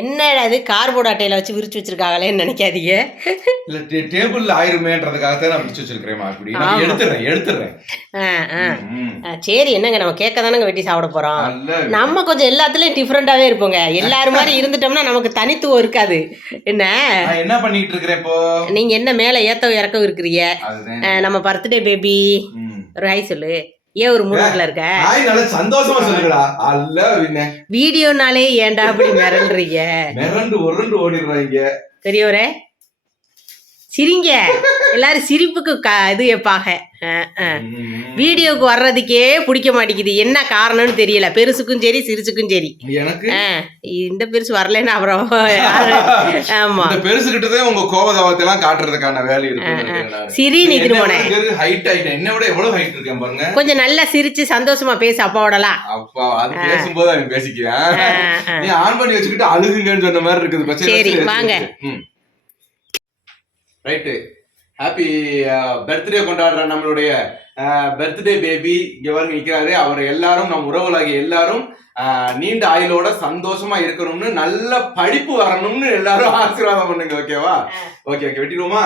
என்னடா இது? கார்போர்ட் அட்டையில வச்சு விரிச்சு வச்சிருக்காங்களேன்னு நினைக்காதீங்க. இல்ல டேபிள்ல ஆயிருமேன்றதுக்காகத்தான் நான் பிடிச்சு வச்சிருக்கிறேன் அப்படி நான். எடுத்துறேன் எடுத்துறேன். சரி என்னங்க நம்ம கேட்க தானங்க வெட்டி சாப்பிட போறோம். நல்ல நம்ம கொஞ்சம் எல்லாத்துலயும் டிஃப்ரெண்டாவே இருப்போங்க. எல்லாரும் மாதிரி இருந்துட்டோம்னா நமக்கு தனித்துவம் இருக்காது. என்ன? என்ன பண்ணிட்டு இருக்கிறேன் இப்போ? நீங்க என்ன மேல ஏத்த இறக்கம் இருக்கிறீங்க? நம்ம பர்த்டே பேபி. ஒரு ஹாய் சொல்லு. ஏன் ஒரு மூணுல இருக்க? நல்லா சந்தோஷமா சொல்லுங்கடா. அல்ல வீடியோனாலே ஏன்டா அப்படி மிரண்டுறீங்க? மிரண்டு உருண்டு ஓடிடுறாங்க. பெரியவரே சிரிங்க. எல்லாரும் சிரிப்புக்கு க இது வைப்பாங்க. ஆ. வீடியோக்கு வர்றதுக்கே பிடிக்க மாட்டேங்குது. என்ன காரணம்னு தெரியல. பெருசுக்கும் சரி சிறுசுக்கும் சரி. இந்த பெருசு வரலன்னா அப்புறம்? ஆமா. பெருசு கிட்டதான் உங்க கோபதாபத்தை எல்லாம் காட்டுறதுக்கான வேலை இருக்கு. சிரி நீ திருமணே ஹைட் என்ன விட எவ்வளவு ஹைட் இருக்கேன் பாருங்க. கொஞ்சம் நல்லா சிரிச்சு சந்தோஷமா பேசு அப்பாவோடலாம். அப்பா அது பேசும்போது அவன் ஆ. நீ ஆன் பண்ணி வச்சுக்கிட்டு அழுகுங்கன்னு சொன்ன மாதிரி இருக்குது. சரி, வாங்க. ரைட்டு ஹாப்பி பர்த்டே கொண்டாடுற நம்மளுடைய பர்த்டே பேபி இங்க பாருங்க நிக்கிறாரு. அவர் எல்லாரும் நம் உறவுகளாகிய எல்லாரும் ஆஹ், நீண்ட ஆயுளோட சந்தோஷமா இருக்கணும்னு நல்ல படிப்பு வரணும்னு எல்லாரும் ஆசீர்வாதம் பண்ணுங்க ஓகேவா ஓகே ஓகே வெட்டிடுவோமா?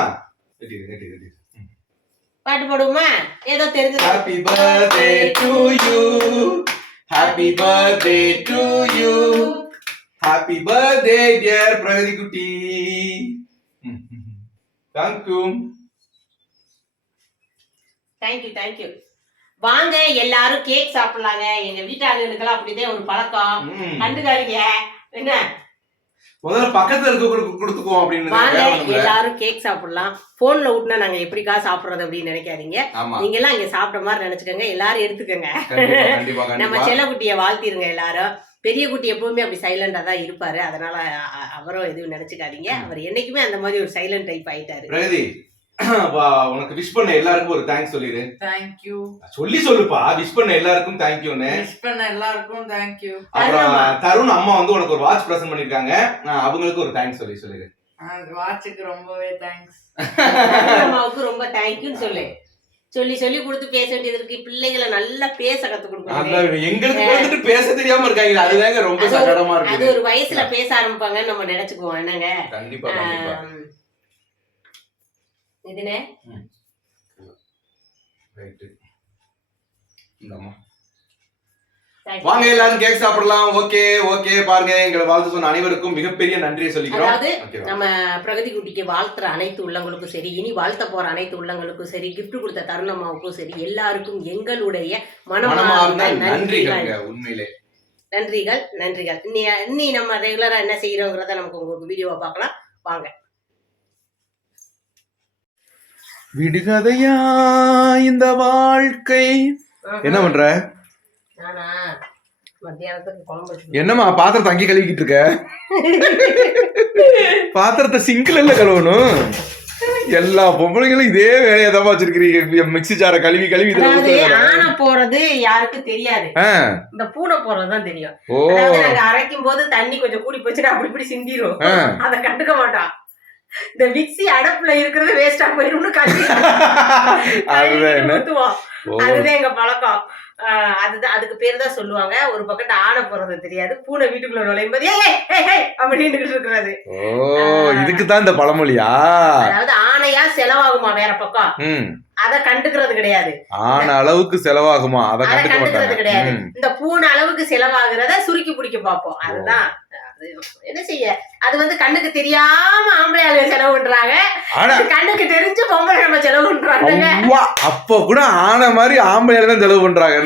வெட்டிடு வெட்டி வெட்டி பாட்டு போடுவோமா? ஏதோ தெரிஞ்சு happy birthday to you happy birthday to you happy birthday dear Pragathi குட்டி. தேங்க்யூ தேங்க்யூ தேங்க்யூ வாங்க எல்லாரும் கேக் சாப்பிடலாங்க. எங்க வீட்டாளுகளுக்கெல்லாம் அப்படிதான் ஒரு பழக்கம். கண்டுக்காதீங்க. என்ன? முதல்ல பக்கத்துல இருக்க கொடுத்துக்குவோம் அப்படின்னு. எல்லாரும் கேக் சாப்பிடலாம். போன்ல விட்டுனா நாங்க எப்படிக்கா சாப்பிடுறது அப்படின்னு நினைக்காதீங்க. நீங்க எல்லாம் இங்க சாப்பிட்ட மாதிரி நினைச்சுக்கோங்க. எல்லாரும் எடுத்துக்கோங்க. நம்ம கண்டிப்பா செல்ல குட்டியை வாழ்த்திருங்க எல்லாரும். பெரிய குட்டி எப்பவுமே அப்படி சைலண்டா தான் இருப்பாரு. அதனால அவரும் எதுவும் நினைச்சுக்காதீங்க. அவர் என்னைக்குமே அந்த மாதிரி ஒரு சைலண்ட் டைப் ஆயிட்டாரு. பிரகதி வா, உனக்கு விஷ் பண்ண எல்லாருக்கும் ஒரு தேங்க்ஸ் சொல்லிடு. தேங்க்யூ சொல்லி சொல்லுப்பா. விஷ் பண்ண எல்லாருக்கும் தேங்க்யூன்னு விஷ் பண்ண எல்லாருக்கும் தேங்க்யூ அப்புறம். தருண் அம்மா வந்து உனக்கு ஒரு வாட்ச் பிரசன்ட் பண்ணிருக்காங்க. அவங்களுக்கு ஒரு தேங்க்ஸ் சொல்லி சொல்லிடு. வாட்சுக்கு ரொம்பவே தேங்க்ஸ் அம்மாவுக்கு ரொம்ப தேங்க்யூன்னு சொல்லு. சொல்லி சொல்லி கொடுத்து பேச வேண்டியது இருக்கு. பிள்ளைகளை நல்லா பேச கத்து கொடுக்கணும். எங்களுக்கு வந்துட்டு பேச தெரியாம இருக்காங்க. அதுதாங்க ரொம்ப அது சங்கடமா அது இருக்குது ஒரு வயசுல பேச ஆரம்பிப்பாங்கன்னு நம்ம நினைச்சுக்குவோம். என்னங்க? கண்டிப்பா. இதுனே ரைட்டு. இந்தாம்மா. வாங்க எல்லாரும் கேக் சாப்பிடலாம். ஓகே ஓகே பாருங்க. எங்களை வாழ்த்து சொன்ன அனைவருக்கும் மிகப்பெரிய நன்றியை சொல்லிக்கிறோம். அதாவது? நம்ம பிரகதி குட்டிக்கு வாழ்த்துற அனைத்து உள்ளங்களுக்கும் சரி இனி வாழ்த்த போற அனைத்து உள்ளங்களுக்கும் சரி gift கொடுத்த தருணம்மாவுக்கும் சரி எல்லாருக்கும் எங்களுடைய மனமார்ந்த நன்றிகள். நன்றிகள்ங்க உண்மையிலே. நன்றிகள் நன்றிகள். இன்னி இன்னி நம்ம ரெகுலரா என்ன செய்யறோங்கிறத நமக்கு உங்களுக்கு வீடியோவை பார்க்கலாம். வாங்க. விடுகதையா இந்த வாழ்க்கை? என்ன பண்ற நானா மத்தியானத்துக்கு குழம்பு வச்சு என்னம்மா பாத்திரத்தை அங்கே கழுவிக்கிட்டு இருக்க? பாத்திரத்தை சிங்கிள் இல்ல கழுவணும். எல்லா பொம்பளைங்களும் இதே வேலையை தான் வச்சிருக்கிறீங்க. மிக்ஸி ஜார கழுவி கழுவி? ஆனை போறது யாருக்கும் தெரியாது. இந்த பூனை போறது தான் தெரியும். நாங்க அரைக்கும் போது தண்ணி கொஞ்சம் கூடி போச்சுன்னா அப்படி இப்படி சிந்திரும். அத கண்டுக்க மாட்டான். இந்த மிக்ஸி அடப்புல இருக்கிறது வேஸ்டா போயிரும்னு கழுவி அதுதான் எங்க பழக்கம். அதுதான் அதுக்கு பேர் தான் சொல்லுவாங்க. ஒரு பக்கத்து ஆனை போறது தெரியாது. பூனை வீட்டுக்குள்ள நுழையும் போது அப்படின்னு இருக்கிறது. ஓ இதுக்கு தான் இந்த பழமொழியா? அதாவது ஆணையா செலவாகுமா வேற பக்கம்? அத கண்டுக்கிறது கிடையாது. ஆன அளவுக்கு செலவாகுமா? அதை அத கண்டுக்க கண்டுக்கிறது கிடையாது. இந்த பூனை அளவுக்கு செலவாகுறத சுருக்கி பிடிக்க பார்ப்போம். அதுதான் அது என்ன செய்ய? அது வந்து கண்ணுக்கு தெரியாம ஆம்பளை ஆளுங்க செலவு பண்றாங்க. கண்ணுக்கு தெரிஞ்சு பொம்பளை நம்ம செலவு பண்றாங்க அப்ப கூட ஆன மாதிரி ஆம்பளையால தான் செலவு பண்றாங்க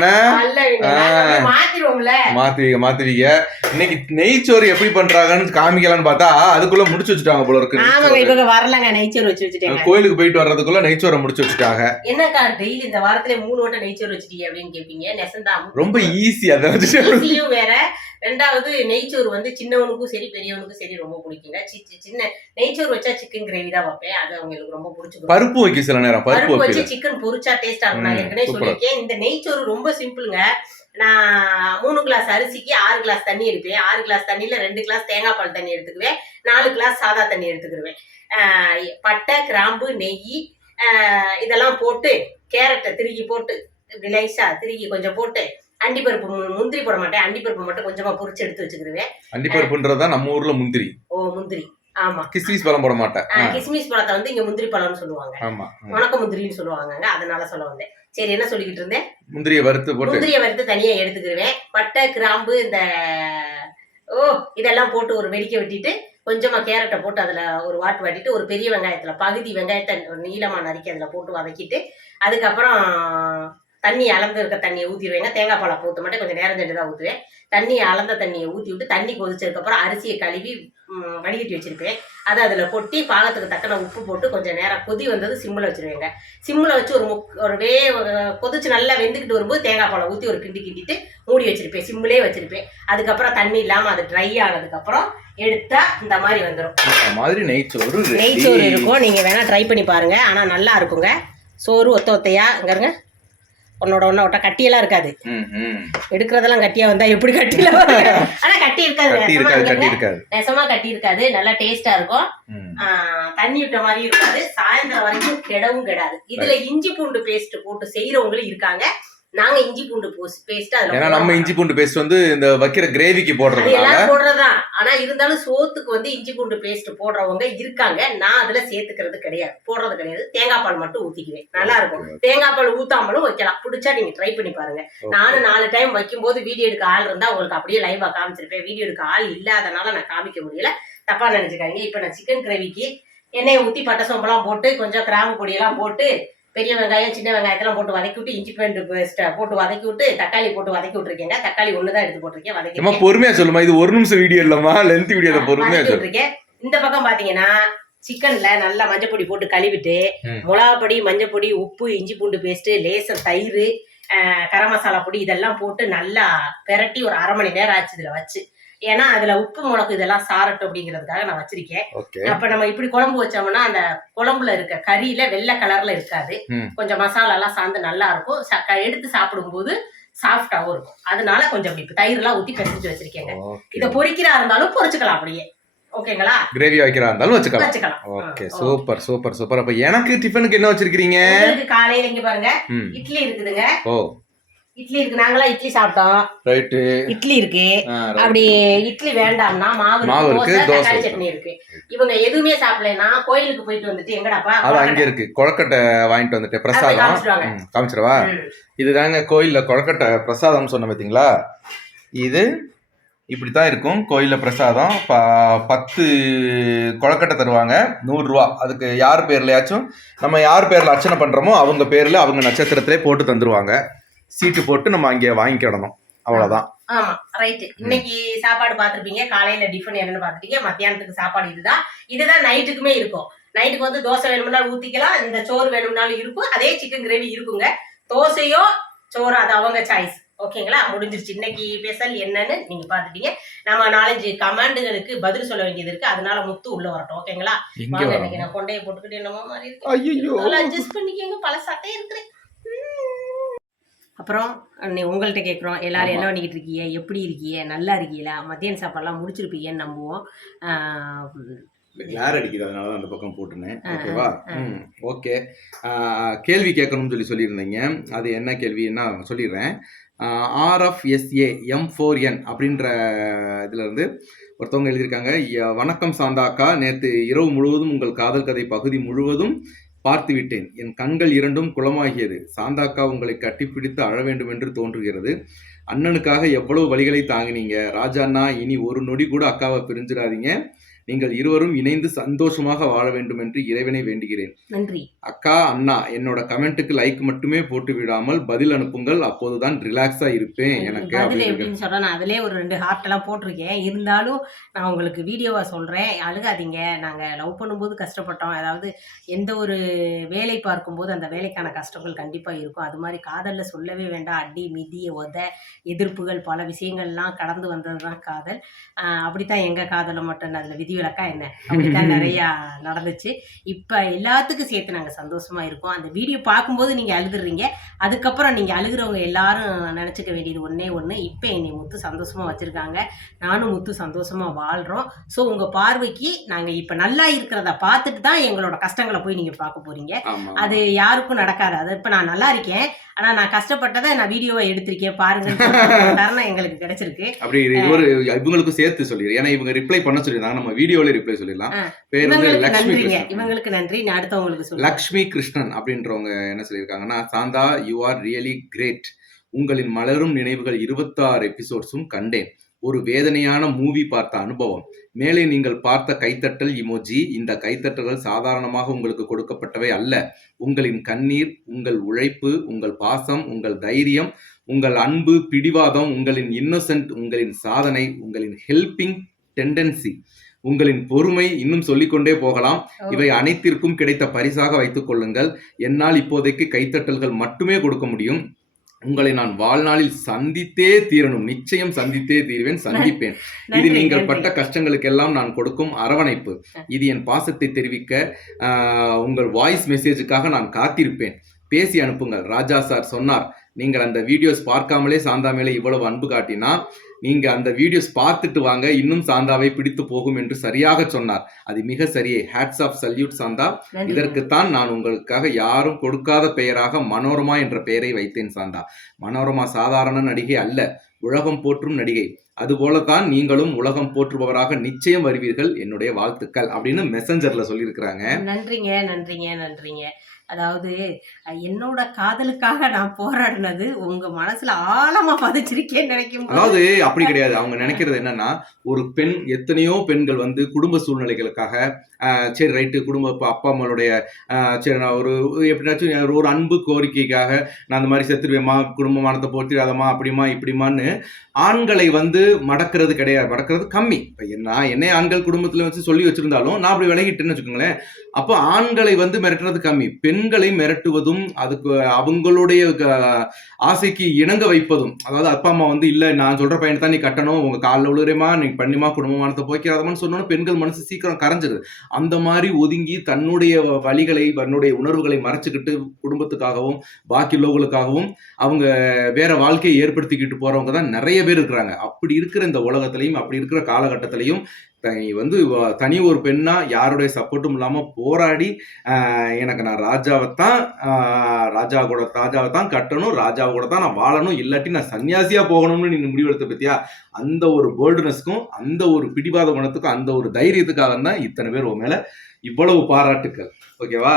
மாத்திருவோம்ல. மாத்துவீங்க மாத்துவீங்க இன்னைக்கு நெய்ச்சோறு எப்படி பண்றாங்கன்னு காமிக்கலாம்னு பார்த்தா அதுக்குள்ள முடிச்சு வச்சுட்டாங்க போல இருக்கு ஆமாங்க. இவங்க வரலங்க நெய்ச்சோறு வச்சு வச்சுட்டேங்க. கோயிலுக்கு போயிட்டு வர்றதுக்குள்ள நெய்ச்சோரை முடிச்சு வச்சுட்டாங்க. என்னக்கா டெய்லி இந்த வாரத்துல மூணு வட்டம் நெய்ச்சோறு வச்சுட்டீங்க அப்படின்னு கேப்பீங்க நெசந்தா ரொம்ப ஈஸி அதை வச்சுட்டு ஈஸியும் வேற. ரெண்டாவது நெய்ச்சோறு வந்து சின்னவனுக்கும் சரி பெரியவனுக்கும் சரி ரொம்ப பிடிக்குங்க. சின்ன நெய்ச்சோறு வச்சா சிக்கன் கிரேவி தான் வைப்பேன். அது அவங்களுக்கு ரொம்ப பிடிச்சிருக்கும் பருப்பு வைக்க சில நேரம் பருப்பு வச்சு சிக்கன் பொரிச்சா டேஸ்டா இருக்கும். நான் ஏற்கனவே. சொல்லியிருக்கேன். இந்த நெய்ச்சோறு ரொம்ப சிம்பிளுங்க நான் மூணு கிளாஸ் அரிசிக்கு ஆறு கிளாஸ் தண்ணி எடுப்பேன். ஆறு கிளாஸ் தண்ணியில ரெண்டு கிளாஸ் தேங்காய் பால் தண்ணி எடுத்துக்குவேன். நாலு கிளாஸ் சாதா தண்ணி எடுத்துக்கிடுவேன் பட்டை கிராம்பு நெய் இதெல்லாம் போட்டு கேரட்டை திருகி போட்டு இப்படி லைஸா திருகி கொஞ்சம் போட்டு அண்டிப்பருப்பு முந்திரி போட மாட்டேன். அண்டிப்பருப்பு மட்டும் கொஞ்சமா பொரிச்சு எடுத்து வச்சுக்கிடுவேன் அண்டிப்பருப்புன்றதா நம்ம ஊர்ல முந்திரி. ஓ முந்திரி. ஆமா. கிஸ்மிஸ் பழம் போட மாட்டேன். கிஸ்மிஸ் பழத்தை வந்து இங்க முந்திரி பழம்னு சொல்லுவாங்க. ஆமா. உனக்கு முந்திரின்னு சொல்லுவாங்க அதனால சொல்ல வந்தேன். சரி என்ன சொல்லிக்கிட்டு இருந்தேன்? முந்திரியை வறுத்து போட்டு. முந்திரியை வறுத்து தனியா எடுத்துக்கிடுவேன் பட்டை கிராம்பு இந்த ஓ இதெல்லாம் போட்டு ஒரு வெடிக்க வெட்டிட்டு கொஞ்சமா கேரட்டை போட்டு அதுல ஒரு வாட்டு வாட்டிட்டு ஒரு பெரிய வெங்காயத்துல பகுதி வெங்காயத்தை நீளமா நறுக்கி அதுல போட்டு வதக்கிட்டு அதுக்கப்புறம் தண்ணி அளந்து இருக்க தண்ணியை ஊற்றிடுவேங்க தேங்காய் பாலை ஊற்ற மட்டும் கொஞ்சம் நேரம் சென்று தான் ஊற்றுவேன் தண்ணி அளந்த தண்ணியை ஊற்றி விட்டு தண்ணி கொதிச்சதுக்கப்புறம் அரிசியை கழுவி வடிகட்டி வச்சிருப்பேன். அதை அதில் கொட்டி பாகத்துக்கு தக்கன உப்பு போட்டு கொஞ்சம் நேரம் கொதி வந்தது சிம்மில் வச்சிருவேங்க. சிம்மில் வச்சு ஒரு முக் ஒரு வே கொதிச்சு நல்லா வெந்துக்கிட்டு வரும்போது தேங்காய் பாலை ஊற்றி ஒரு கிண்டி கிண்டிட்டு மூடி வச்சிருப்பேன். சிம்மிலே வச்சிருப்பேன். அதுக்கப்புறம் தண்ணி இல்லாமல் அது ட்ரை ஆனதுக்கப்புறம் எடுத்தா இந்த மாதிரி வந்துடும் மாதிரி நெய்ச்சோறு ready. நெய் சோறு இருக்கும். நீங்கள் வேணால் ட்ரை பண்ணி பாருங்க. ஆனால் நல்லா இருக்குங்க. சோறு ஒத்த ஒத்தையா? இங்கருங்க உன்னோட ஒன்ன ஒட்ட கட்டியெல்லாம் இருக்காது. எடுக்கிறதெல்லாம் கட்டியா வந்தா எப்படி கட்டியில ஆனா கட்டி இருக்காது கட்டி நெசமா இருக்காது கட்டி இருக்காது. இருக்காது. நெசமா கட்டி இருக்காது நல்லா டேஸ்டா இருக்கும். தண்ணி விட்ட மாதிரி இருக்காது சாயந்தரம் வரைக்கும் கெடவும் கெடாது. இதுல இஞ்சி பூண்டு பேஸ்ட் போட்டு செய்யறவங்களும் இருக்காங்க. நாங்க இஞ்சி பூண்டு பேஸ்ட் ஏன்னா நம்ம இஞ்சி பூண்டு பேஸ்ட் வந்து இந்த வைக்கிற கிரேவிக்கு அது போடுறதுனால எல்லாரும் போடுறதுதான். ஆனா இருந்தாலும் சோத்துக்கு வந்து இஞ்சி பூண்டு பேஸ்ட் போடுறவங்க இருக்காங்க. நான் அதுல சேர்த்துக்கிறது கிடையாது. போடுறது கிடையாது. தேங்காய் பால் மட்டும் ஊத்திக்குவேன். நல்லா இருக்கும். தேங்காய் பால் ஊத்தாமலும் வைக்கலாம். பிடிச்சா நீங்க ட்ரை பண்ணி பாருங்க. நானும் நாலு டைம் வைக்கும்போது வீடியோ எடுக்க ஆள் இருந்தா உங்களுக்கு அப்படியே லைவா காமிச்சிருப்பேன். வீடியோ எடுக்க ஆள் இல்லாதனால நான் காமிக்க முடியல. தப்பா நினைச்சுக்காங்க இப்ப நான் சிக்கன் கிரேவிக்கு எண்ணெயை ஊத்தி பட்டை சோம்பெல்லாம் போட்டு கொஞ்சம் கிராம்பு பொடியெல்லாம் போட்டு பெரிய வெங்காயம் சின்ன வெங்காயத்தெல்லாம் போட்டு வதக்கி விட்டு இஞ்சி பூண்டு பேஸ்ட்டை போட்டு வதக்கி விட்டு தக்காளி போட்டு வதக்கி விட்டுருக்கேங்க. தக்காளி ஒன்று தான் எடுத்து போட்டிருக்கேன். வதக்கி பொறுமையா சொல்லுமா இது ஒரு நிமிஷம் வீடியோ இல்லம்மா. லென்த் வீடியோ பொறுமையா வதக்கி சொல்லு. விட்டுருக்கேன். இந்த பக்கம் பாத்தீங்கன்னா சிக்கன்ல நல்லா மஞ்சள் பொடி போட்டு கழுவிட்டு. மிளகா பொடி மஞ்சள் பொடி உப்பு இஞ்சி பூண்டு பேஸ்ட் லேச தயிர் ஆஹ் கரம் மசாலா பொடி இதெல்லாம் போட்டு நல்லா பெரட்டி ஒரு அரை மணி நேரம் ஆச்சு இதுல வச்சு. ஏன்னா அதுல உப்பு மிளகு இதெல்லாம் சாரட்டும் அப்படிங்கிறதுக்காக நான் வச்சிருக்கேன். அப்ப நம்ம இப்படி குழம்பு வச்சோம்னா அந்த குழம்புல இருக்க கறியில வெள்ளை கலர்ல இருக்காது. கொஞ்சம் மசாலா எல்லாம் சார்ந்து நல்லா இருக்கும். எடுத்து சாப்பிடும்போது சாஃப்டாவும் இருக்கும். அதனால கொஞ்சம் இப்படி தயிர் எல்லாம் ஊத்தி பிசைஞ்சு வச்சிருக்கேங்க. இத பொரிக்கிறா இருந்தாலும் பொரிச்சுக்கலாம் அப்படியே. ஓகேங்களா? கிரேவி வைக்கிறா இருந்தாலும் வச்சுக்கலாம். வச்சுக்கலாம். ஓகே. Super super super. அப்ப எனக்கு டிஃபனுக்கு என்ன வச்சிருக்கீங்க காலையில இங்க பாருங்க. இட்லி இருக்குதுங்க. ஓ. இட்லி இருக்கு. நாங்களா இட்லி சாப்பிட்டோம். ரைட்டு. இட்லி இருக்கு. அப்படி இட்லி வேண்டாம்னா மாவு மாவு இருக்கு தோசை. சட்னி இருக்கு. இவங்க எதுவுமே சாப்பிடலைன்னா கோயிலுக்கு போயிட்டு வந்துட்டு எங்கடாப்பா அது அங்க இருக்கு. கொழக்கட்டை வாங்கிட்டு வந்துட்டு பிரசாதம். காமிச்சிடவா. இதுதாங்க கோயில்ல கொழக்கட்டை பிரசாதம் சொன்ன பார்த்தீங்களா இது இப்படித்தான் இருக்கும். கோயில்ல பிரசாதம். ப பத்து கொழக்கட்டை தருவாங்க. நூறுரூவா அதுக்கு யார் பேர்லயாச்சும் நம்ம யார் பேர்ல அர்ச்சனை பண்றோமோ அவங்க பேர்ல அவங்க நட்சத்திரத்திலே போட்டு தந்துருவாங்க. சீட்டு போட்டு நம்ம அங்கே வாங்கிக்கிடணும் அவ்வளவுதான். ஆமா ரைட் இன்னைக்கு சாப்பாடு பார்த்திருப்பீங்க காலையில டிஃபன் என்னன்னு பார்த்துட்டீங்க மத்தியானத்துக்கு சாப்பாடு இதுதான். இதுதான் நைட்டுக்குமே இருக்கும். நைட்டுக்கு வந்து தோசை வேணும்னாலும் ஊத்திக்கலாம் இந்த சோறு வேணும்னாலும் இருக்கும். அதே சிக்கன் கிரேவி இருக்குங்க. தோசையோ சோறு அது அவங்க சாய்ஸ் ஓகேங்களா முடிஞ்சிருச்சு. இன்னைக்கு ஸ்பெஷல் என்னன்னு நீங்க பாத்துட்டீங்க நம்ம நாலஞ்சு கமாண்டுகளுக்கு பதில் சொல்ல வேண்டியது இருக்கு. அதனால முத்து உள்ள வரட்டும். ஓகேங்களா நான் கொண்டையை போட்டுக்கிட்டு என்னமோ மாதிரி அட்ஜஸ்ட் பண்ணிக்கோங்க. பல சட்டை இருக்கிறேன். அப்புறம் உங்கள்கிட்ட கேட்குறோம் எல்லாரும் என்ன பண்ணிக்கிட்டு இருக்கீங்க எப்படி இருக்கீங்க நல்லா இருக்கீங்களா மத்தியான சாப்பாடுலாம் முடிச்சிருப்பீங்கன்னு நம்புவோம். கிளார் அடிக்குது அதனால தான் அந்த பக்கம் போட்டுனேன். ஓகேவா ஓகே கேள்வி கேட்கணும்னு சொல்லி சொல்லியிருந்தீங்க. அது என்ன கேள்வின்னா சொல்லிடுறேன். ஆர்எஃப்எஸ்ஏ எம் ஃபோர் என் அப்படின்ற இதுல இருந்து ஒருத்தவங்க எழுதியிருக்காங்க. "ய- வணக்கம் சாந்தாக்கா. நேற்று இரவு முழுவதும் உங்கள் காதல் கதை பகுதி முழுவதும் பார்த்துவிட்டேன். என் கண்கள் இரண்டும் குளமாகியது. சாந்தாக்கா உங்களை கட்டிப்பிடித்து அழ வேண்டும் என்று தோன்றுகிறது. அண்ணனுக்காக எவ்வளவு வழிகளை தாங்கினீங்க? ராஜா அண்ணா இனி ஒரு நொடி கூட அக்காவை பிரிஞ்சிடாதீங்க. நீங்கள் இருவரும் இணைந்து சந்தோஷமாக வாழ வேண்டும் என்று இறைவனை வேண்டுகிறேன். நன்றி. அக்கா அண்ணா என்னோட கமெண்ட்டுக்கு லைக் மட்டுமே போட்டு விடாமல் பதில் அனுப்புங்கள். அப்போதுதான் ரிலாக்ஸா இருப்பேன் எனக்கு பதில் எப்படின்னு சொல்றேன் நான் அதிலே ஒரு ரெண்டு ஹார்ட் எல்லாம் போட்டிருக்கேன். இருந்தாலும் நான் உங்களுக்கு வீடியோவா சொல்றேன். அழுகாதீங்க. நாங்க லவ் பண்ணும்போது கஷ்டப்பட்டோம். அதாவது எந்த ஒரு வேலை பார்க்கும்போது அந்த வேலைக்கான கஷ்டங்கள் கண்டிப்பா இருக்கும். அது மாதிரி காதல்ல சொல்லவே வேண்டாம். அடி மிதி உத எதிர்ப்புகள் பல விஷயங்கள்லாம் கடந்து வந்தது தான் காதல் அப்படித்தான் எங்க காதலை மட்டும் அதில் விதி விளக்கா என்ன? அப்படித்தான் நிறையா நடந்துச்சு. இப்போ எல்லாத்துக்கும் சேர்த்து நாங்கள் சந்தோஷமா இருக்கோம். அந்த வீடியோ பார்க்கும்போது நீங்கள் அழுதுறீங்க. அதுக்கப்புறம் நீங்கள் அழுகிறவங்க எல்லாரும் நினச்சிக்க வேண்டியது ஒன்றே ஒன்று இப்போ என்னை முத்து சந்தோஷமாக வச்சுருக்காங்க. நானும் முத்து சந்தோஷமாக வாழ்கிறோம் ஸோ உங்கள் பார்வைக்கு நாங்கள் இப்போ நல்லா இருக்கிறத பார்த்துட்டு தான் எங்களோட கஷ்டங்களை போய் நீங்கள் பார்க்க போகிறீங்க ஆமா அது யாருக்கும் நடக்காது. அது இப்போ நான் நல்லா இருக்கேன். ஆனால் நான் கஷ்டப்பட்டதை நான் வீடியோவை எடுத்திருக்கேன். பாருங்க தருணம் எங்களுக்கு கிடைச்சிருக்கு. அப்படி ஒரு இவங்களுக்கும் சேர்த்து சொல்லிடு ஏன்னா இவங்க ரிப்ளை பண்ண சொல்லியிருந்தாங்க. நம்ம வீடியோல ரிப்ளை சொல்லிடலாம். பேர் வந்து லக்ஷ்மி இவங்களுக்கு நன்றி. நான் அடுத்தவங்களுக்கு சொல்லுவேன் லக்ஷ்மி கிருஷ்ணன் அப்படின்றவங்க என்ன சொல்லியிருக்காங்கன்னா Shantha you are really great உங்களின் மலரும் நினைவுகள் இருபத்தாறு எபிசோட்ஸும் கண்டேன். ஒரு வேதனையான மூவி பார்த்த அனுபவம். மேலே நீங்கள் பார்த்த கைத்தட்டல் இமோஜி இந்த கைத்தட்டல்கள் சாதாரணமாக உங்களுக்கு கொடுக்கப்பட்டவை அல்ல. உங்களின் கண்ணீர் உங்கள் உழைப்பு உங்கள் பாசம் உங்கள் தைரியம் உங்கள் அன்பு பிடிவாதம் உங்களின் இன்னோசன்ட் உங்களின் சாதனை உங்களின் ஹெல்பிங் டெண்டன்சி உங்களின் பொறுமை இன்னும் சொல்லிக்கொண்டே போகலாம். இவை அனைத்திற்கும் கிடைத்த பரிசாக வைத்துக் கொள்ளுங்கள். என்னால் இப்போதைக்கு கைத்தட்டல்கள் மட்டுமே கொடுக்க முடியும். உங்களை நான் வாழ்நாளில் சந்தித்தே தீரணும். நிச்சயம் சந்தித்தே தீருவேன் சந்திப்பேன். இது நீங்கள். பட்ட கஷ்டங்களுக்கெல்லாம் நான் கொடுக்கும் அரவணைப்பு. இது என் பாசத்தை தெரிவிக்க உங்கள் வாய்ஸ் மெசேஜுக்காக நான் காத்திருப்பேன். பேசி அனுப்புங்கள். ராஜா சார் சொன்னார் நீங்கள் அந்த வீடியோஸ் பார்க்காமலே சாந்தா மேலே இவ்வளவு அன்பு காட்டினா நீங்க அந்த வீடியோஸ் பார்த்துட்டு வாங்க. இன்னும் சாந்தாவை பிடித்து போகும் என்று சரியாக சொன்னார். அது மிக சரியே. Hats off salute Shantha. இதற்குத்தான் நான் உங்களுக்காக யாரும் கொடுக்காத பெயராக மனோரமா என்ற பெயரை வைத்தேன் சாந்தா. மனோரமா சாதாரண நடிகை அல்ல. உலகம் போற்றும் நடிகை. அதுபோலத்தான் நீங்களும் உலகம் போற்றுபவராக நிச்சயம் வருவீர்கள். என்னுடைய வாழ்த்துக்கள் அப்படின்னு மெசஞ்சர்ல சொல்லியிருக்கிறாங்க. நன்றிங்க நன்றிங்க நன்றிங்க. அதாவது என்னோட காதலுக்காக நான் போராடினது உங்க மனசுல ஆழமா பதிச்சிருக்கேன்னு நினைக்கும் அதாவது அப்படி கிடையாது. அவங்க நினைக்கிறது என்னன்னா ஒரு பெண் எத்தனையோ பெண்கள் வந்து குடும்ப சூழ்நிலைகளுக்காக சரி ரைட்டு குடும்ப அப்பா அப்பா அம்மாளுடைய சரி நான் ஒரு எப்படினாச்சும் ஒரு அன்பு கோரிக்கைக்காக நான் அந்த மாதிரி செத்துருவேம்மா குடும்பமானத்தை போற்றிடாதம்மா அப்படிமா இப்படிமான்னு ஆண்களை வந்து மடக்கிறது கிடையாது. மடக்கிறது கம்மி. இப்போ நான் என்னை ஆண்கள் குடும்பத்தில் வச்சு சொல்லி வச்சிருந்தாலும் நான் அப்படி விலகிட்டேன்னு வச்சுக்கோங்களேன். அப்போ ஆண்களை வந்து மிரட்டுறது கம்மி. பெண் பெண்களை மிரட்டுவதும் அதுக்கு அவங்களுடைய க- ஆசைக்கு இணங்க வைப்பதும். அதாவது அப்பா அம்மா வந்து இல்ல நான் சொல்ற பையனை தான் நீ கட்டணும். உங்க காலில் விழுறேமா நீ பண்ணிமா குடும்பமானத்தை போய்க்கிறாதமான்னு சொன்னோன்னு பெண்கள் மனசு சீக்கிரம் கரைஞ்சிருது. அந்த மாதிரி ஒதுங்கி தன்னுடைய வழிகளை தன்னுடைய உணர்வுகளை மறைச்சிக்கிட்டு குடும்பத்துக்காகவும் பாக்கி உள்ளவங்களுக்காகவும் அவங்க வேற வாழ்க்கையை ஏற்படுத்திக்கிட்டு போறவங்க தான் நிறைய பேர் இருக்கிறாங்க. அப்படி இருக்கிற இந்த உலகத்திலையும் அப்படி இருக்கிற காலகட்டத்திலையும் வந்து தனி ஒரு பெண்ணா யாருடைய சப்போர்ட்டும் இல்லாம போராடி எனக்கு நான் ராஜாவைத்தான் ராஜா கூட ராஜாவை தான் கட்டணும் ராஜாவை கூட தான் நான் வாழணும் இல்லாட்டி நான் சன்னியாசியா போகணும்னு நீங்க முடிவெடுத்த பத்தியா? அந்த ஒரு போல்டுனஸ்க்கும் அந்த ஒரு பிடிவாத குணத்துக்கும் அந்த ஒரு தைரியத்துக்காக தான் இத்தனை பேர் உன் மேல இவ்வளவு பாராட்டுக்கள். ஓகேவா?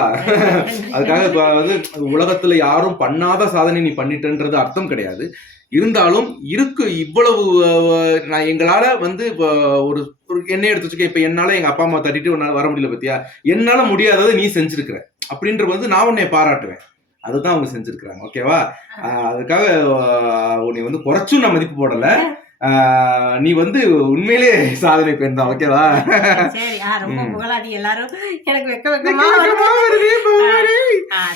அதுக்காக இப்ப வந்து உலகத்துல யாரும் பண்ணாத சாதனை நீ பண்ணிட்டன்றது அர்த்தம் கிடையாது. இருந்தாலும் இருக்கு இவ்வளவு நான் எங்களால வந்து இப்ப ஒரு ஒரு எடுத்து வச்சுக்க இப்ப என்னால எங்க அப்பா அம்மா தட்டிட்டு உன்னால வர முடியல பத்தியா? என்னால முடியாததை நீ செஞ்சிருக்கிற. அப்படின்றது வந்து நான் உன்னை பாராட்டுவேன். அதுதான் அவங்க செஞ்சிருக்கிறாங்க ஓகேவா அதுக்காக உன்னை வந்து குறைச்சும் நான் மதிப்பு போடல. நீ வந்து உண்மையிலே சாதனை பெண் தான் ஓகேவா? சரி ஆ ரொம்ப ம். புகழாதி எல்லாரும். எனக்கு வெக்க வெக்கமா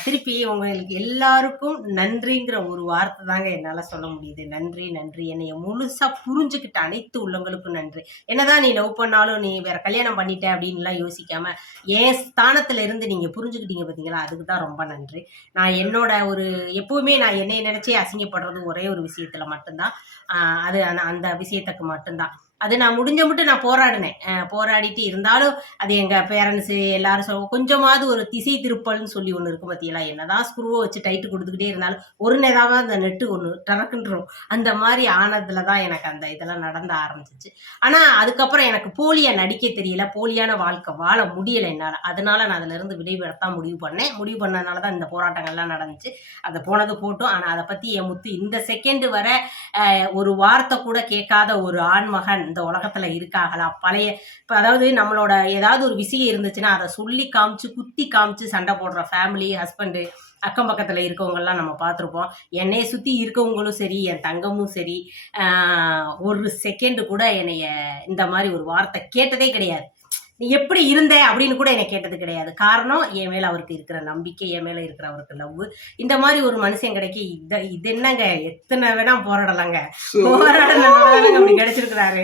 திருப்பி உங்களுக்கு எல்லாருக்கும் நன்றிங்கிற ஒரு வார்த்தை தாங்க என்னால சொல்ல முடியுது. நன்றி நன்றி. என்னைய முழுசா புரிஞ்சுக்கிட்ட அனைத்து உள்ளவங்களுக்கும் நன்றி. என்னதான் நீ லவ் பண்ணாலும் நீ வேற கல்யாணம் பண்ணிட்ட அப்படின்லாம் யோசிக்காம என் ஸ்தானத்துல இருந்து நீங்க புரிஞ்சுக்கிட்டீங்க பாத்தீங்களா? அதுக்கு தான் ரொம்ப நன்றி. நான் என்னோட ஒரு எப்பவுமே நான் என்னைய நினைச்சே அசிங்கப்படுறது ஒரே ஒரு விஷயத்துல மட்டும்தான். அது அந்த- அந்த விஷயத்துக்கு மட்டும்தான். அது நான் முடிஞ்ச மட்டும் நான் போராடினேன். போராடிட்டு இருந்தாலும் அது எங்க பேரண்ட்ஸு எல்லாரும் சொல்ல கொஞ்சமாவது ஒரு திசை திருப்பல்னு சொல்லி ஒன்று இருக்கும் பார்த்தீங்களா என்னதான் ஸ்க்ரூவை வச்சு டைட்டு கொடுத்துக்கிட்டே இருந்தாலும் ஒரு நேராக அந்த நெட்டு ஒன்று டறக்குன்றோம் அந்த மாதிரி ஆனதுல தான் எனக்கு அந்த இதெல்லாம் நடந்த ஆரம்பிச்சிச்சு. ஆனால் அதுக்கப்புறம் எனக்கு போலியா நடிக்க தெரியல. போலியான வாழ்க்கை வாழ முடியலை என்னால். அதனால நான் அதுலேருந்து விடைபெறத்தான் முடிவு பண்ணேன். முடிவு பண்ணதுனால தான் இந்த போராட்டங்கள்லாம் நடந்துச்சு. அதை போனது போட்டும். ஆனால் அதை பற்றி என் முத்து இந்த செகண்ட் வர ஒரு வார்த்தை கூட கேட்காத ஒரு ஆண்மகன் இந்த உலகத்துல இருக்காங்களா? பழைய இப்போ அதாவது நம்மளோட ஏதாவது ஒரு விஷயம் இருந்துச்சுன்னா அதை சொல்லி காமிச்சு குத்தி காமிச்சு சண்டை போடுற ஃபேமிலி ஹஸ்பண்டு அக்கம் பக்கத்தில் இருக்கவங்கெல்லாம் நம்ம பார்த்துருப்போம். என்னைய சுற்றி இருக்கவங்களும் சரி என் தங்கமும் சரி ஒரு செகண்டு கூட என்னைய இந்த மாதிரி ஒரு வார்த்தை கேட்டதே கிடையாது. நீ எப்படி இருந்த அப்படின்னு கூட என்னை கேட்டது கிடையாது. காரணம் என் மேல அவருக்கு இருக்கிற நம்பிக்கை என் மேல இருக்கிற அவருக்கு லவ் இந்த மாதிரி ஒரு மனுஷன் கிடைக்க இது இது என்னங்க? எத்தனை வேணா போராடலாங்க. போராடனால அப்படி கிடைச்சிருக்கிறாரு.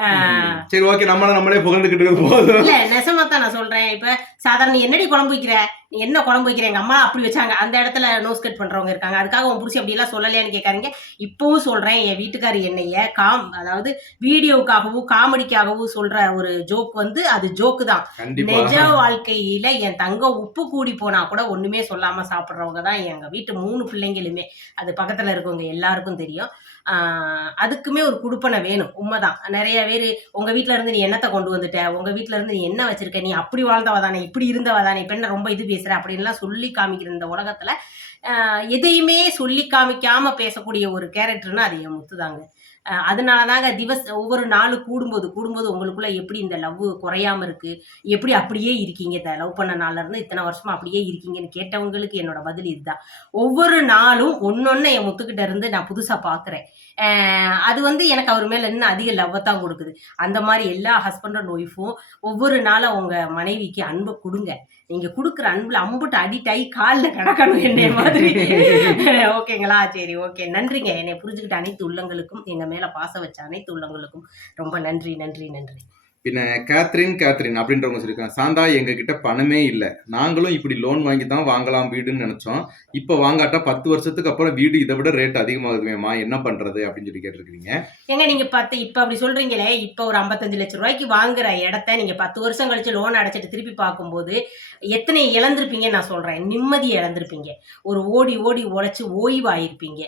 ஆஹ், சரி ஓகே நம்மள நம்மளே புகழ்ந்துக்கிட்டு இருக்கிறது போதும். இல்ல நெசமா தான் நான் சொல்றேன். இப்ப சாதாரண என்னடி குழம்பு வைக்கிற? நீ என்ன குழம்பு வைக்கிற எங்க அம்மா அப்படி வச்சாங்க. அந்த இடத்துல நோஸ் கட் பண்றவங்க இருக்காங்க. அதுக்காக உன் புருஷன் அப்படி எல்லாம் சொல்லலையான்னு கேட்காதீங்க. இப்பவும் சொல்றேன். என் வீட்டுக்காரி என்னைய காம் அதாவது வீடியோவுக்காகவும் காமெடிக்காகவும் சொல்ற ஒரு ஜோக் வந்து அது ஜோக்கு தான். நிஜ வாழ்க்கையில என் தங்கம் உப்பு கூடி போனா கூட ஒண்ணுமே சொல்லாம சாப்பிடுறவங்க தான் எங்க வீட்டு மூணு பிள்ளைங்களுமே. அது பக்கத்துல இருக்கவங்க எல்லாருக்கும் தெரியும். அதுக்குமே ஒரு குடுப்பனை வேணும். உண்மைதான். நிறைய பேர் உங்க வீட்ல இருந்து நீ என்னத்தை கொண்டு வந்துட்ட? உங்க வீட்ல இருந்து நீ என்ன வச்சிருக்க? நீ அப்படி வாழ்ந்தவ தானே? இப்படி இருந்தவ தானே? இப்ப என்ன ரொம்ப இது பேசுற? அப்படின்லாம் சொல்லி காமிக்கிற இந்த உலகத்துல எதையுமே சொல்லி காமிக்காம பேசக்கூடிய ஒரு கேரக்டர்னா அது என் முத்துதாங்க. அதனால தாங்க திவஸ் ஒவ்வொரு நாள் கூடும்போது கூடும்போது உங்களுக்குள்ள எப்படி இந்த லவ் குறையாம இருக்கு? எப்படி அப்படியே இருக்கீங்க? இந்த லவ் பண்ண நாள்ல இருந்து இத்தனை வருஷமா அப்படியே இருக்கீங்கன்னு கேட்டவங்களுக்கு என்னோட பதில் இதுதான். ஒவ்வொரு நாளும் ஒன்னொன்னு என் முத்துக்கிட்ட இருந்து நான் புதுசா பாக்குறேன். அது வந்து எனக்கு அவர் மேல இன்னும் அதிக லவ்வை தான் கொடுக்குது. அந்த மாதிரி எல்லா ஹஸ்பண்ட் அண்ட் ஒய்ஃபும் ஒவ்வொரு நாளும் உங்க மனைவிக்கு அன்பை கொடுங்க. நீங்க கொடுக்குற அன்புல அம்புட்டு அடிக்ட் ஆகி காலில் கிடக்கணும் என்னைய மாதிரி. ஓகேங்களா? சரி ஓகே. நன்றிங்க. என்னை புரிஞ்சுக்கிட்ட அனைத்து உள்ளங்களுக்கும் எங்க மேல பாசம் வச்ச அனைத்து உள்ளங்களுக்கும் ரொம்ப நன்றி நன்றி நன்றி. பின்ன கேத்ரின் கேத்ரின் அப்படின்றவங்க சொல்லியிருக்காங்க. சாந்தா எங்ககிட்ட பணமே இல்லை. நாங்களும் இப்படி லோன் வாங்கி தான் வாங்கலாம் வீடுன்னு நினைச்சோம். இப்போ வாங்காட்டா பத்து வருஷத்துக்கு அப்புறம் வீடு இதை விட ரேட் அதிகமாகுதுமேம்மா என்ன பண்றது அப்படின்னு சொல்லி கேட்டிருக்கீங்க ஏங்க நீங்க பத்து இப்ப அப்படி சொல்றீங்களே இப்ப ஒரு ஐம்பத்தஞ்சு லட்சம் ரூபாய்க்கு வாங்குற இடத்த நீங்க பத்து வருஷம் கழிச்சு லோன் அடைச்சிட்டு திருப்பி பார்க்கும்போது எத்தனை இழந்திருப்பீங்கன்னு நான் சொல்றேன். நிம்மதி இழந்திருப்பீங்க. ஒரு ஓடி ஓடி உழைச்சு ஓய்வாயிருப்பீங்க.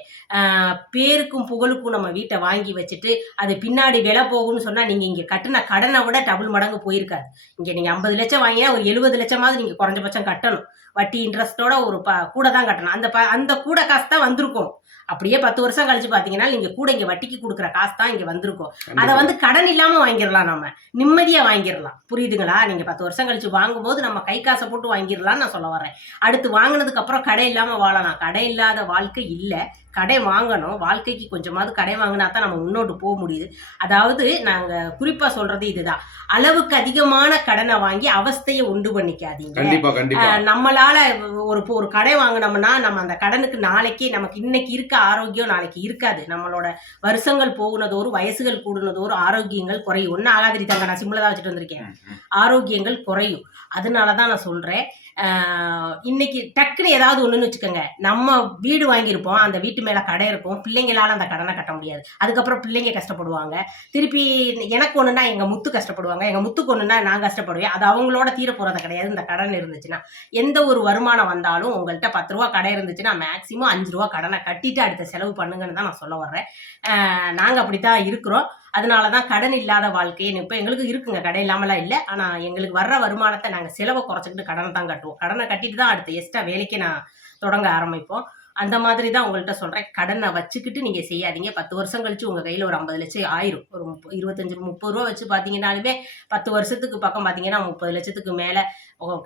பேருக்கும் புகழுக்கும் நம்ம வீட்டை வாங்கி வச்சுட்டு அது பின்னாடி விலை போகும்னு சொன்னா நீங்க இங்க கட்டின கடனை விட டபுள் மடங்கு போயிருக்காது. இங்க நீங்க ஐம்பது லட்சம் வாங்கினா ஒரு எழுபது லட்சமாவது நீங்க குறைஞ்சபட்சம் கட்டணும். வட்டி இன்ட்ரெஸ்டோட ஒரு ப கூட தான் கட்டணும். அந்த ப அந்த கூட காசு தான் வந்திருக்கும். அப்படியே பத்து வருஷம் கழிச்சு பாத்தீங்கன்னா நீங்க கூட இங்க வட்டிக்கு கொடுக்குற காசு தான் இங்க வந்திருக்கும். அதை வந்து கடன் இல்லாம வாங்கிடலாம் நம்ம நிம்மதியா வாங்கிடலாம். புரியுதுங்களா? நீங்க பத்து வருஷம் கழிச்சு வாங்கும்போது நம்ம கை காசை போட்டு வாங்கிடலாம்னு நான் சொல்ல வரேன் அடுத்து வாங்கினதுக்கு அப்புறம் கடை இல்லாம வாழலாம். கடை இல்லாத வாழ்க்கை இல்ல. கடை வாங்கணும். வாழ்க்கைக்கு கொஞ்சமாவது கடை வாங்கினா தான் நம்ம முன்னோட்டு போக முடியுது. அதாவது நாங்க குறிப்பா சொல்றது இதுதான். அளவுக்கு அதிகமான கடனை வாங்கி அவஸ்தையை உண்டு பண்ணிக்காதீங்க. ஆஹ் நம்மளால ஒரு ஒரு கடை வாங்கினோம்னா நம்ம அந்த கடனுக்கு நாளைக்கு நமக்கு இன்னைக்கு இருக்க ஆரோக்கியம் நாளைக்கு இருக்காது. நம்மளோட வருஷங்கள் போகுனதோறும் வயசுகள் கூடுனதோறும் ஆரோக்கியங்கள் குறையும். ஒன்றும் ஆகாதிரி தாங்க நான் சிம்பிளா தான் வச்சுட்டு வந்திருக்கேன். ஆரோக்கியங்கள் குறையும். அதனால தான் நான் சொல்கிறேன் இன்றைக்கி இன்னைக்கு டக்குன்னு ஏதாவது ஒன்றுன்னு வச்சுக்கோங்க. நம்ம வீடு வாங்கியிருப்போம் அந்த வீட்டு மேலே கடை இருக்கும் பிள்ளைங்களால் அந்த கடனை கட்ட முடியாது. அதுக்கப்புறம் பிள்ளைங்க கஷ்டப்படுவாங்க. திருப்பி எனக்கு ஒன்றுனா எங்கள் முத்து கஷ்டப்படுவாங்க எங்கள் முத்துக்கு ஒன்றுனா நான் கஷ்டப்படுவேன். அது அவங்களோட தீர போறது கிடையாது. இந்த கடன் இருந்துச்சுன்னா எந்த ஒரு வருமானம் வந்தாலும் உங்கள்கிட்ட பத்து ரூபா கடை இருந்துச்சுன்னா மேக்சிமம் அஞ்சு ரூபா கடனை கட்டிட்டு அடுத்த செலவு பண்ணுங்கன்னு தான் நான் சொல்ல வர்றேன். நாங்கள் அப்படி அப்படித்தான் இருக்கிறோம். அதனால தான் கடன் இல்லாத வாழ்க்கைன்னு இப்போ எங்களுக்கு இருக்குங்க. கடன் இல்லாமலாம் இல்லை. ஆனால் எங்களுக்கு வர்ற வருமானத்தை நாங்கள் செலவை குறைச்சிக்கிட்டு கடனை தான் கட்டுவோம். கடனை கட்டிட்டு தான் அடுத்த எக்ஸ்ட்ரா வேலைக்கு நான் தொடங்க ஆரம்பிப்போம். அந்த மாதிரி தான் உங்கள்கிட்ட சொல்கிறேன் கடனை வச்சுக்கிட்டு நீங்கள் செய்யாதீங்க. பத்து வருஷம் கழிச்சு உங்கள் கையில் ஒரு ஐம்பது லட்சம் ஆயிரும். ஒரு முப்ப இருபத்தஞ்சு முப்பது ரூபா வச்சு பார்த்தீங்கன்னாலுமே பத்து வருஷத்துக்கு பக்கம் பார்த்தீங்கன்னா முப்பது லட்சத்துக்கு மேலே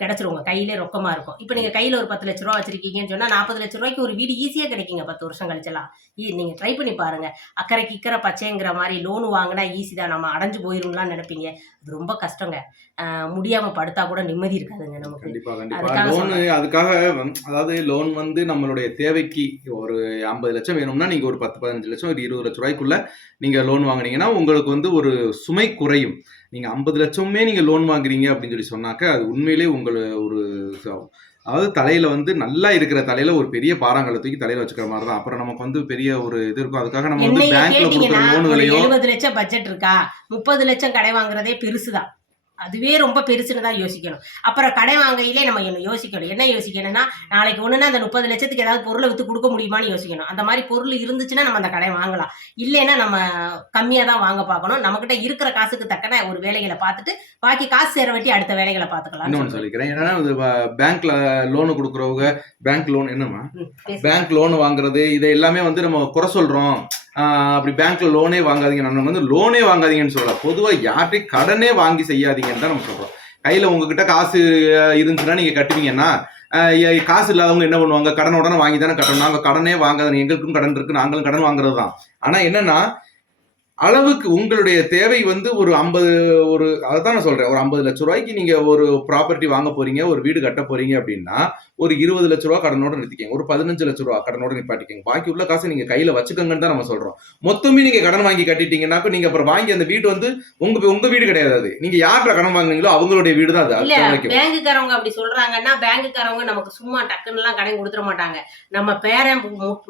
கிடச்சிரும். உங்கள் கையிலே ரொக்கமாக இருக்கும். இப்போ நீங்கள் கையில் ஒரு பத்து லட்ச ரூபா வச்சிருக்கீங்கன்னு சொன்னால் நாற்பது லட்ச ரூபாய்க்கு ஒரு வீடு ஈஸியாக கிடைக்குங்க பத்து வருஷம் கழிச்சலாம் நீங்கள் ட்ரை பண்ணி பாருங்க. அக்கறைக்கு இக்கரை பச்சைங்கிற மாதிரி லோன் வாங்கினா ஈஸி தான். நம்ம அடைஞ்சு போயிரும்லாம் நினைப்பீங்க. அது ரொம்ப கஷ்டங்க. ஆஹ் முடியாம படுத்தா கூட நிம்மதி இருக்காதுங்க நமக்கு. அதுக்காக. அதுக்காக அதாவது லோன் வந்து நம்மளுடைய தேவைக்கு ஒரு ஐம்பது லட்சம் வேணும்னா நீங்க ஒரு பத்து பதினஞ்சு லட்சம் ஒரு இருபது லட்ச ரூபாய்க்குள்ள நீங்க லோன் வாங்குனீங்கன்னா உங்களுக்கு வந்து ஒரு சுமை குறையும். நீங்க ஐம்பது லட்சமே நீங்க லோன் வாங்குறீங்க அப்படின்னு சொல்லி சொன்னாக்க அது உண்மையிலேயே உங்களை ஒரு அதாவது தலையில வந்து நல்லா இருக்கிற தலையில ஒரு பெரிய பாறாங்கல்ல தூக்கி தலையில வச்சுக்கிற மாதிரி தான் அப்புறம் நமக்கு வந்து பெரிய ஒரு இது இருக்கும். அதுக்காக நம்ம வந்து பேங்க்ல கொடுக்குற லோனுகளையும் எழுபது லட்சம் பட்ஜெட் இருக்கா? முப்பது லட்சம் கடை வாங்குறதே பெருசுதான். அதுவே ரொம்ப பெருசுன்னு தான் யோசிக்கணும். அப்புறம் கடை வாங்கையிலே நம்ம என்ன யோசிக்கணும்? என்ன யோசிக்கணும்னா நாளைக்கு ஒண்ணுன்னா அந்த முப்பது லட்சத்துக்கு ஏதாவது பொருளை வித்து கொடுக்க முடியுமான்னு யோசிக்கணும். அந்த மாதிரி பொருள் இருந்துச்சுன்னா நம்ம அந்த கடை வாங்கலாம். இல்லைன்னா நம்ம கம்மியாக தான் வாங்க பார்க்கணும். நம்மக்கிட்ட இருக்கிற காசுக்கு தக்கன ஒரு வேலைகளை பார்த்துட்டு பாக்கி காசு சேர வட்டி அடுத்த வேலைகளை பார்த்துக்கலாம். இன்னொன்னு சொல்லிக்கிறேன். ஏன்னா பேங்க்ல லோனு கொடுக்குறவங்க பேங்க் லோன் என்னமா. பேங்க் லோன் வாங்குறது இதை எல்லாமே வந்து நம்ம குறை சொல்றோம். அப்படி பேங்க்ல லோனே வாங்காதீங்க. நம்ம வந்து லோனே வாங்காதீங்கன்னு சொல்லலாம் பொதுவாக யார்கிட்டயும் கடனே வாங்கி செய்யாதீங்கன்னு தான் நம்ம சொல்றோம். கையில உங்ககிட்ட காசு இருந்துச்சுன்னா நீங்க கட்டுவீங்கன்னா காசு இல்லாதவங்க என்ன பண்ணுவாங்க? கடன் உடனே வாங்கி தானே கட்டணும். நாங்கள் கடனே வாங்காத எங்களுக்கும் கடன் இருக்கு நாங்களும் கடன் வாங்குறது தான். ஆனா என்னன்னா அளவுக்கு உங்களுடைய தேவை வந்து ஒரு ஐம்பது ஒரு அதை தான் நான் சொல்றேன். ஒரு ஐம்பது லட்ச ரூபாய்க்கு நீங்க ஒரு ப்ராப்பர்ட்டி வாங்க போறீங்க ஒரு வீடு கட்ட போறீங்க அப்படின்னா ஒரு இருபது லட்ச ரூபா கடனோட நிறுத்திக்கங்க. ஒரு பதினஞ்சு லட்ச ரூபா கடனோட நிப்பாட்டிக்கங்க. பாக்கி உள்ள காசை நீங்க கையில வச்சுக்கங்கன்னு தான் நம்ம சொல்றோம். மொத்தமே நீங்க கடன் வாங்கி கட்டிட்டீங்கன்னாக்க நீங்க அப்புறம் வாங்கி அந்த வீடு வந்து உங்க உங்க வீடு கிடையாது அது. நீங்க யார்கிட்ட கடன் வாங்குனீங்களோ அவங்களுடைய வீடு தான் அது. பேங்குக்காரவங்க அப்படி சொல்றாங்கன்னா பேங்குக்காரவங்க நமக்கு சும்மா டக்குன்னு எல்லாம் கடன் கொடுத்துட மாட்டாங்க. நம்ம பேரன்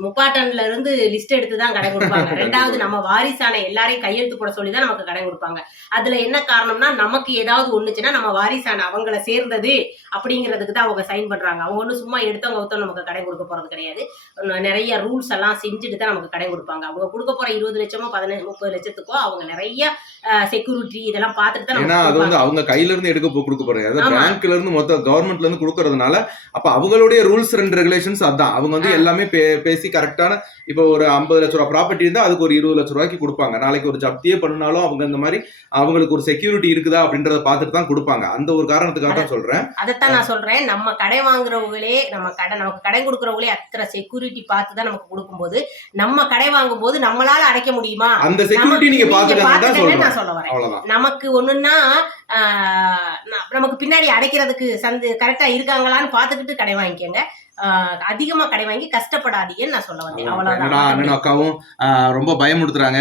முப்பாட்டன்ல இருந்து லிஸ்ட் எடுத்து தான் கடன் கொடுப்பாங்க. ரெண்டாவது நம்ம வாரிசான எல்லாரையும் கையெழுத்து போட சொல்லி தான் நமக்கு கடன் கொடுப்பாங்க. அதுல என்ன காரணம்னா நமக்கு ஏதாவது ஒண்ணுச்சுன்னா நம்ம வாரிசான அவங்கள சேர்ந்தது அப்படிங்கிறதுக்கு தான் அவங்க சைன் பண்றாங்க. அவங்க ஒன்றும் சும்மா எடுத்தவங்க ஒருத்தவங்க நமக்கு கடன் கொடுக்க போறது கிடையாது. நிறைய ரூல்ஸ் எல்லாம் செஞ்சுட்டு தான் நமக்கு கடன் கொடுப்பாங்க. அவங்க கொடுக்க போற இருபது லட்சமோ பதினஞ்சு முப்பது லட்சத்துக்கோ அவங்க நிறைய செக்யூரிட்டி இதெல்லாம் பார்த்துட்டு தான் ஏன்னா அது வந்து. அவங்க கையில இருந்து எடுக்க போ- கொடுக்க போறாங்க. அதாவது ஆமா. பேங்க்ல இருந்து மொத்த கவர்மெண்ட்ல இருந்து கொடுக்கறதுனால அப்ப அவங்களுடைய ரூல்ஸ் அண்ட் ரெகுலேஷன்ஸ் அதான். அவங்க வந்து. எல்லாமே பே- பேசி கரெக்டான இப்போ ஒரு ஐம்பது லட்ச ரூபா ப்ராப்பர்ட்டி இருந்தா அதுக்கு ஒரு இருபது லட்ச ரூபாய்க்கு கொடுப்பாங்க. நாளைக்கு ஒரு ஜப்தியே பண்ணினாலும் அவங்க இந்த மாதிரி அவங்களுக்கு ஒரு செக்யூரிட்டி இருக்குதா அப்படின்றத பார்த்துட்டு தான் கொடுப்பாங்க. அந்த ஒரு காரணத்துக்காக தான் சொல்றேன். அதைத்தான் நான் சொல்றேன். நம்ம கடை வாங்குறவங்களே நம்ம கடை நமக்கு கடை கொடுக்குறவங்களே அத்தனை செக்யூரிட்டி பார்த்து தான் நமக்கு கொடுக்கும்போது நம்ம கடை வாங்கும்போது நம்மளால அடைக்க முடியுமா? அந்த செக்யூரிட்டி நீங்க சொல்றேன் நான் சொல்ல வரேன். நமக்கு ஒண்ணுன்னா நமக்கு பின்னாடி அடைக்கிறதுக்கு சந்து கரெக்டா இருக்காங்களான்னு பார்த்துக்கிட்டு கடை வாங்கிக்கோங்க. அதிகமா கடை வாங்கி கஷ்டப்படாதீங்கன்னு நான் சொல்ல வந்தேன். அவ்வளவுதான். அக்காவும் ரொம்ப பயமுடுத்துறாங்க.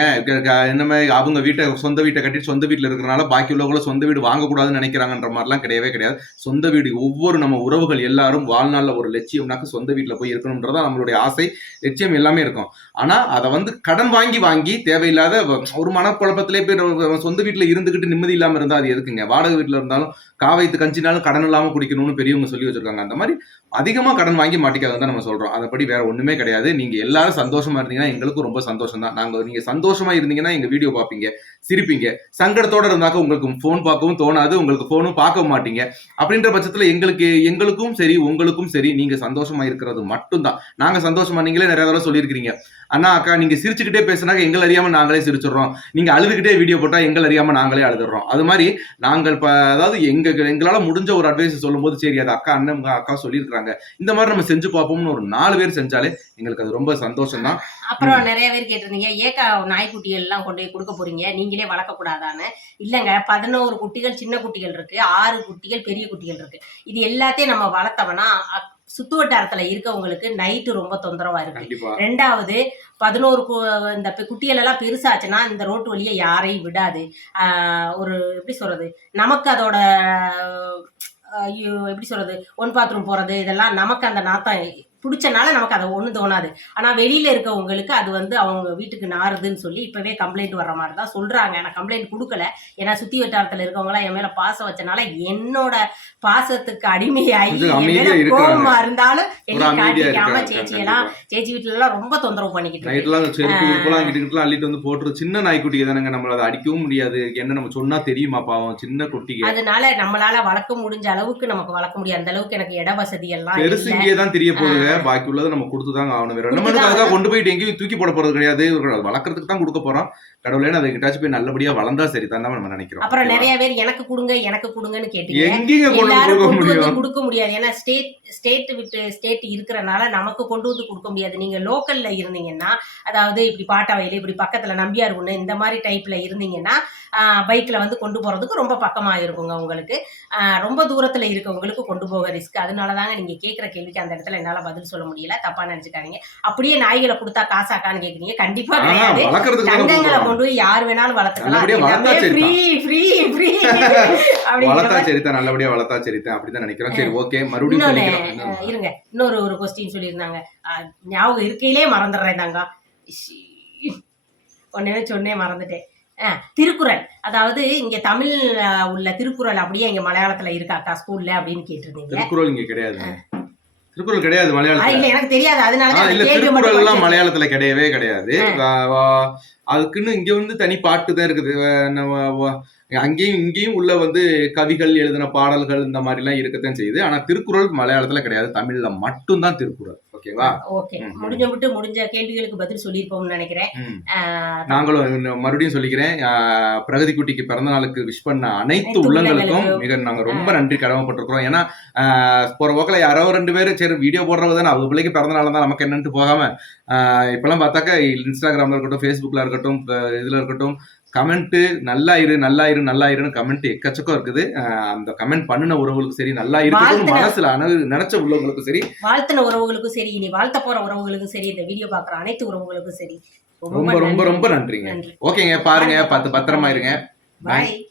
மாதிரி அவங்க வீட்டை சொந்த வீட்டை கட்டிட்டு சொந்த வீட்டில் இருக்கிறனால பாக்கி உள்ளவங்களும் சொந்த வீடு வாங்கக்கூடாதுன்னு நினைக்கிறாங்கன்ற மாதிரிலாம் கிடையவே கிடையாது. சொந்த வீடு ஒவ்வொரு நம்ம உறவுகள் எல்லாரும் வாழ்நாளில் ஒரு லட்சியம்னாக்க சொந்த வீட்டில் போய் இருக்கணுன்றதா நம்மளுடைய ஆசை. லட்சியம் எல்லாமே இருக்கும். ஆனா அதை வந்து கடன் வாங்கி வாங்கி தேவையில்லாத ஒரு மனக்குழப்பத்திலே போய் சொந்த வீட்டில் இருந்துகிட்டு நிம்மதி இல்லாம இருந்தா அது எதுக்குங்க? வாடகை வீட்டில் இருந்தாலும் காவைத்து கஞ்சினாலும் கடன் இல்லாம குடிக்கணும்னு பெரியவங்க சொல்லி வச்சிருக்காங்க. அந்த மாதிரி அதிகமா கடன் வாங்கி மாட்டிக்காதுன்னு தான் நம்ம சொல்றோம். அதைப்படி வேற ஒண்ணுமே கிடையாது. நீங்க எல்லாரும் சந்தோஷமா இருந்தீங்கன்னா எங்களுக்கும் ரொம்ப சந்தோஷம் தான் நாங்க நீங்க சந்தோஷமா இருந்தீங்கன்னா எங்க வீடியோ பார்ப்பீங்க. சிரிப்பீங்க. சங்கடத்தோட இருந்தாக்க உங்களுக்கு ஃபோன் பார்க்கவும் தோணாது. உங்களுக்கு ஃபோனும் பார்க்க மாட்டீங்க. அப்படின்ற பட்சத்துல எங்களுக்கு எங்களுக்கும் சரி உங்களுக்கும் சரி நீங்க சந்தோஷமா இருக்கிறது மட்டும்தான். நாங்க சந்தோஷமா நீங்களே நிறைய தடவை சொல்லியிருக்கிறீங்க. அண்ணா அக்கா நீங்க சிரிச்சுக்கிட்டே பேசினாக்க எங்கள் அறியாம நாங்களே சிரிச்சிடுறோம். நீங்க அழுதுகிட்டே வீடியோ போட்டா எங்கள் அறியாம நாங்களே அழுதுடுறோம் அது மாதிரி நாங்கள் ப- அதாவது எங்க எங்களால முடிஞ்ச ஒரு அட்வைஸ் சொல்லும்போது சரி அது அக்கா அண்ணன் அக்கா சொல்லியிருக்காங்க இந்த மாதிரி நம்ம செஞ்சு பார்ப்போம்னு ஒரு நாலு பேர் செஞ்சாலே எங்களுக்கு அது ரொம்ப சந்தோஷம் தான் அப்புறம் நிறைய பேர் கேட்டிருந்தீங்க ஏக்கா நாய்க்குட்டிகள் எல்லாம் கொண்டு போய் கொடுக்க போறீங்க. நீங்களே வளர்க்க கூடாதான்னு இல்லைங்க பதினோரு குட்டிகள் சின்ன குட்டிகள் இருக்கு ஆறு குட்டிகள் பெரிய குட்டிகள் இருக்கு. இது எல்லாத்தையும் நம்ம வளர்த்தோம்னா சுத்து வட்டாரத்துல இருக்கவங்களுக்கு நைட்டு ரொம்ப தொந்தரவா இருக்கு. ரெண்டாவது பதினோரு இந்த குட்டிகள் எல்லாம் பெருசாச்சுன்னா இந்த ரோட்டு வழியா யாரையும் விடாது. ஒரு எப்படி சொல்றது நமக்கு அதோட எப்படி சொல்றது ஒன் பாத்ரூம் போறது இதெல்லாம் நமக்கு அந்த நாத்தம் பிடிச்சனால நமக்கு அதை ஒன்றும் தோணாது. ஆனா வெளியில இருக்கவங்களுக்கு அது வந்து அவங்க வீட்டுக்கு நாறுதுன்னு சொல்லி இப்பவே கம்ப்ளைண்ட் வர்ற மாதிரி தான் சொல்றாங்க. நான் கம்ப்ளைண்ட் கொடுக்கல. ஏன்னா சுத்தி வட்டாரத்துல இருக்கவங்களாம் என் மேல பாசம் வச்சனால என்னோட பாசத்துக்கு அடிமையாகி. கோவமா இருந்தாலும் காட்டிக்காம சேச்சி எல்லாம் சேச்சி வீட்டுல எல்லாம் ரொம்ப தொந்தரவு பண்ணிக்கிட்டு அள்ளிட்டு வந்து போட்டுரு. சின்ன நாய்க்குட்டிக்கு தானங்க. நம்மள அதை அடிக்கவும் முடியாது. என்ன நம்ம சொன்னா தெரியுமா பாவம்? சின்ன குட்டிக்கு அதனால நம்மளால வளர்க்க முடிஞ்ச அளவுக்கு நமக்கு வளர்க்க முடியும். அந்த அளவுக்கு எனக்கு இட வசதி எல்லாம் பெருசு இல்ல. இங்கே தான் தெரிய போகுது பாக்கி உள்ளதை நம்ம கொடுத்துதாங்க ஆகணும். வேற நம்ம அதுக்காக கொண்டு போயிட்டு எங்கேயும் தூக்கி போட போறது கிடையாது. வளர்க்கறதுக்கு தான் கொடுக்க போறோம். கடவுளே அதை கிட்டாச்சும் போய் நல்லபடியா வளர்ந்தா சரி தான் நம்ம நினைக்கிறோம். அப்புறம் நிறைய பேர் எனக்கு கொடுங்க எனக்கு கொடுங்கன்னு கேட்டீங்க. எங்கேங்க கொடுக்க முடியும்? கொடுக்க முடியாது. ஏன்னா ஸ்டேட் ஸ்டேட் விட்டு ஸ்டேட் இருக்கிறனால நமக்கு கொண்டு வந்து கொடுக்க முடியாது. நீங்க லோக்கல்ல இருந்தீங்கன்னா அதாவது இப்படி பாட்டாவையில இப்படி பக்கத்துல நம்பியார் ஒண்ணு இந்த மாதிரி டைப்ல இருந்தீங்கன்னா பைக்ல வந்து கொண்டு போறதுக்கு ரொம்ப பக்கமா இருக்குங்க உங்களுக்கு. ரொம்ப தூரத்துல இருக்கவங்களுக்கு கொண்டு போக ரிஸ்க் அதனால தாங்க நீங்க கேட்குற கேள்விக்கு அந்த இடத்துல என்னால பதில் சொல்ல முடியல. தப்பா நினைச்சுக்காதீங்க. அப்படியே நாய்களை கொடுத்தா காசாக்கான்னு கேக்குறீங்க. கண்டிப்பா கிடையாது. தங்கங்களை. கொண்டு போய் யார் வேணாலும் வளர்த்துக்கலாம். வளர்த்தா சரிதான் நல்லபடியா வளர்த்தா சரிதான் அப்படிதான் நினைக்கிறோம். சரி ஓகே மறுபடியும் இருங்க. இன்னொரு ஒரு கொஸ்டின் சொல்லியிருந்தாங்க. ஞாபகம் இருக்கையிலே மறந்துடுறேன் தாங்க ஒன்னே சொன்னே மறந்துட்டேன். திருக்குறள். அதாவது இங்க தமிழ் உள்ள திருக்குறள் அப்படியே இங்க மலையாளத்துல இருக்காக்கா ஸ்கூல்ல அப்படின்னு கேட்டிருந்தீங்க. திருக்குறள் இங்க கிடையாது திருக்குறள் கிடையாது மலையாளத்துல. இல்ல எனக்கு தெரியாது. அதனால இல்ல திருக்குறள் எல்லாம். மலையாளத்துல கிடையவே கிடையாது. அதுக்குன்னு இங்க வந்து தனி பாட்டு தான் இருக்குது. நம்ம அங்கேயும் இங்கேயும் உள்ள வந்து கவிகள் எழுதின பாடல்கள் இந்த மாதிரி எல்லாம் இருக்கத்தான் செய்யுது. ஆனா திருக்குறள் மலையாளத்துல கிடையாது. தமிழ்ல மட்டும்தான் திருக்குறள். ஓகேவா? ஓகே. முடிஞ்ச விட்டு முடிஞ்ச கேள்விகளுக்கு பதில் சொல்லியிருப்போம்னு நினைக்கிறேன். நாங்களும் மறுபடியும் சொல்லிக்கிறேன். பிரகதி குட்டிக்கு பிறந்த நாளுக்கு விஷ் பண்ண அனைத்து உள்ளங்களுக்கும் மிக நாங்க ரொம்ப நன்றி கடமைப்பட்டிருக்கிறோம். ஏன்னா போற போக்கில் யாரோ ரெண்டு பேர் சரி வீடியோ போடுறது தானே அவங்க பிள்ளைக்கு பிறந்த நாள் தான் நமக்கு என்னன்ட்டு போகாம ஆஹ் இப்பெல்லாம் பார்த்தாக்கா இன்ஸ்டாகிராம்ல இருக்கட்டும் ஃபேஸ்புக்ல இருக்கட்டும் இதுல இருக்கட்டும் கமெண்ட் நல்லா இரு நல்லா இரு நல்லா இருன்னு கமெண்ட் எக்கச்சக்கம் இருக்குது. அந்த கமெண்ட் பண்ணின உறவுகளுக்கு சரி நல்லா வாழ்த்துன- மனசுல நினைச்ச உள்ளவங்களுக்கும் சரி. வாழ்த்தின உறவுகளுக்கும் சரி இனி வாழ்த்த போற உறவுகளுக்கும் சரி இந்த வீடியோ பாக்குற அனைத்து உறவுகளுக்கும் சரி. ரொம்ப ரொம்ப. ரொம்ப நன்றிங்க. நன்றி. ஓகேங்க பாருங்க பார்த்து பத்திரமா இருங்க. பாய்.